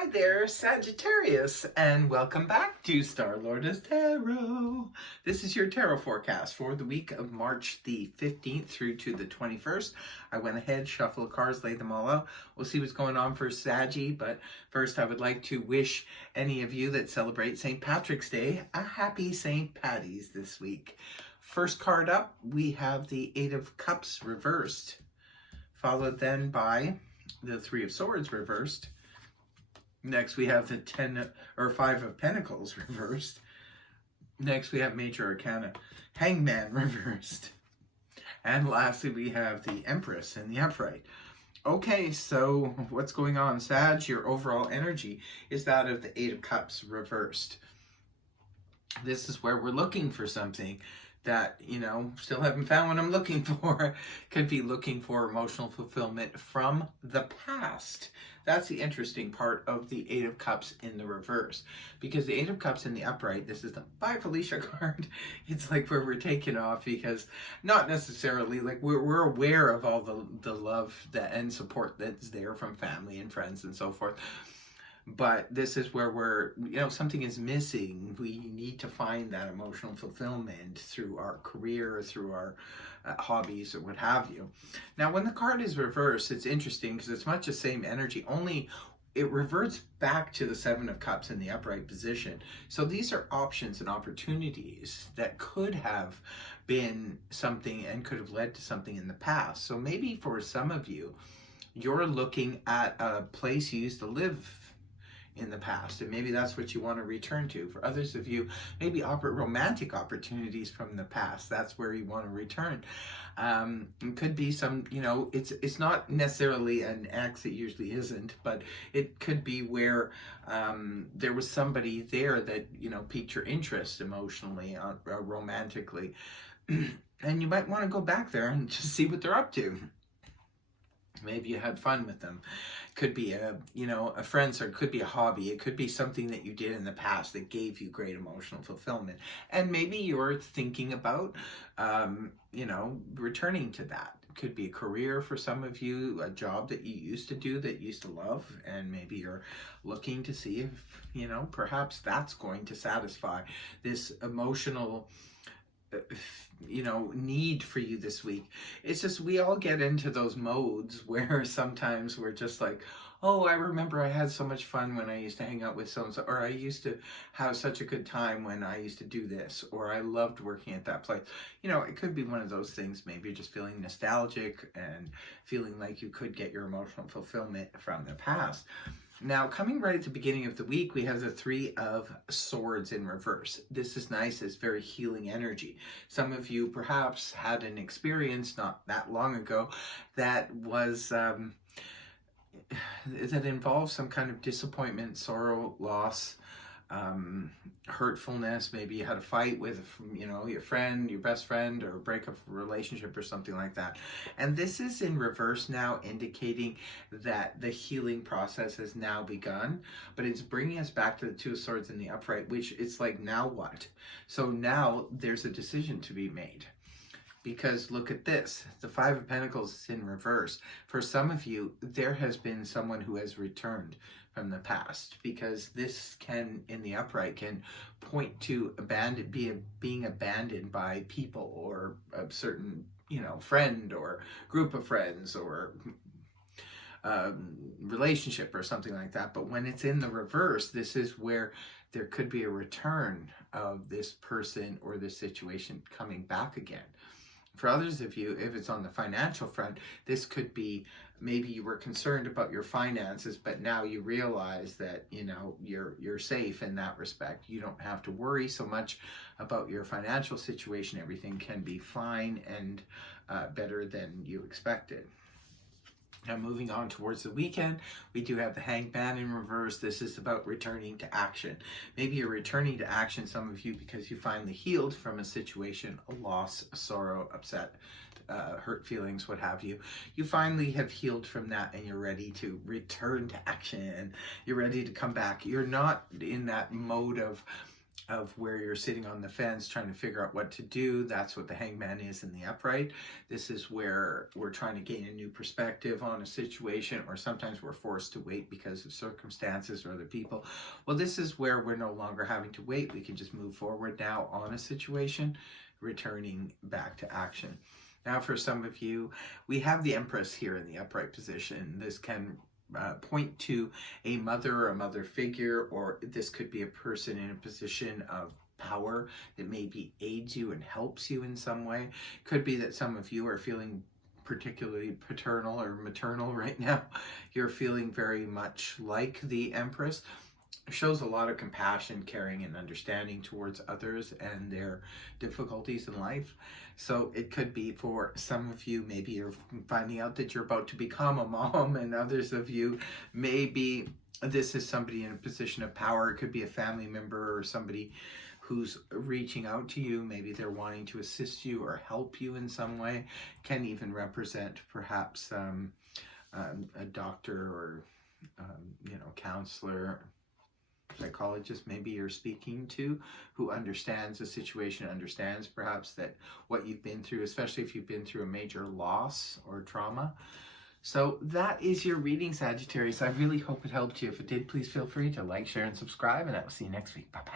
Hi there, Sagittarius, and welcome back to Star-Lord's Tarot. This is your tarot forecast for the week of March the 15th through to the 21st. I went ahead, shuffled the cards, laid them all out. We'll see what's going on for Saggy, but first I would like to wish any of you that celebrate St. Patrick's Day a happy St. Patty's this week. First card up, we have the Eight of Cups reversed, followed then by the Three of Swords reversed. Next, we have the Five of Pentacles reversed. Next, we have Major Arcana, Hangman reversed. And lastly, we have the Empress in the upright. Okay, so what's going on, Sag? Your overall energy is that of the Eight of Cups reversed. This is where we're looking for something that, still haven't found what I'm looking for. Could be looking for emotional fulfillment from the past. That's the interesting part of the Eight of Cups in the reverse. Because the Eight of Cups in the upright, this is the Bye Felicia card. It's like where we're taking off because not necessarily, like we're aware of all the love and support that's there from family and friends and so forth. But this is where we're, something is missing. We need to find that emotional fulfillment through our career, through our hobbies or what have you. Now, when the card is reversed, it's interesting because it's much the same energy, only it reverts back to the Seven of Cups in the upright position. So these are options and opportunities that could have been something and could have led to something in the past. So maybe for some of you, you're looking at a place you used to live in the past, and maybe that's what you want to return to. For others of you, maybe romantic opportunities from the past, that's where you want to return. It could be some, it's not necessarily an ex, it usually isn't, but it could be where there was somebody there that, piqued your interest emotionally, romantically, and you might want to go back there and just see what they're up to. Maybe you had fun with them. Could be a friend, or it could be a hobby. It could be something that you did in the past that gave you great emotional fulfillment. And maybe you're thinking about, returning to that. It could be a career for some of you, a job that you used to do that you used to love. And maybe you're looking to see if, perhaps that's going to satisfy this emotional need for you this week. It's just we all get into those modes where sometimes we're just like, oh, I remember I had so much fun when I used to hang out with so-and-so, or I used to have such a good time when I used to do this, or I loved working at that place. It could be one of those things. Maybe you're just feeling nostalgic and feeling like you could get your emotional fulfillment from the past. Now, coming right at the beginning of the week, we have the Three of Swords in reverse. This is nice. It's very healing energy. Some of you perhaps had an experience not that long ago that was that involved some kind of disappointment, sorrow, loss, hurtfulness. Maybe you had a fight with, your friend, your best friend, or a breakup relationship or something like that. And this is in reverse now, indicating that the healing process has now begun, but it's bringing us back to the Two of Swords in the upright, which it's like, now what? So now there's a decision to be made. Because look at this, the Five of Pentacles is in reverse. For some of you, there has been someone who has returned from the past, because this can, in the upright, can point to being abandoned by people or a certain, friend or group of friends or relationship or something like that. But when it's in the reverse, this is where there could be a return of this person or this situation coming back again. For others of you, if it's on the financial front, this could be maybe you were concerned about your finances, but now you realize that, you're safe in that respect. You don't have to worry so much about your financial situation. Everything can be fine and better than you expected. Now, moving on towards the weekend, we do have the Hangman in reverse. This is about returning to action. Maybe you're returning to action, some of you, because you finally healed from a situation, a loss, a sorrow, upset, hurt feelings, what have you. You finally have healed from that and you're ready to return to action and you're ready to come back. You're not in that mode of of where you're sitting on the fence trying to figure out what to do. That's what the Hangman is in the upright. This is where we're trying to gain a new perspective on a situation, or sometimes we're forced to wait because of circumstances or other people. Well, this is where we're no longer having to wait. We can just move forward now on a situation, returning back to action. Now, for some of you, we have the Empress here in the upright position. This can point to a mother figure, or this could be a person in a position of power that maybe aids you and helps you in some way. Could be that some of you are feeling particularly paternal or maternal right now. You're feeling very much like the Empress. It shows a lot of compassion, caring, and understanding towards others and their difficulties in life. So it could be for some of you, maybe you're finding out that you're about to become a mom, and others of you, maybe this is somebody in a position of power. It could be a family member or somebody who's reaching out to you. Maybe they're wanting to assist you or help you in some way. Can even represent perhaps a doctor or counselor, psychologist maybe you're speaking to, who understands the situation, understands perhaps that what you've been through, especially if you've been through a major loss or trauma. So that is your reading, Sagittarius. I really hope it helped you. If it did, please feel free to like, share, and subscribe, and I will see you next week. Bye-bye.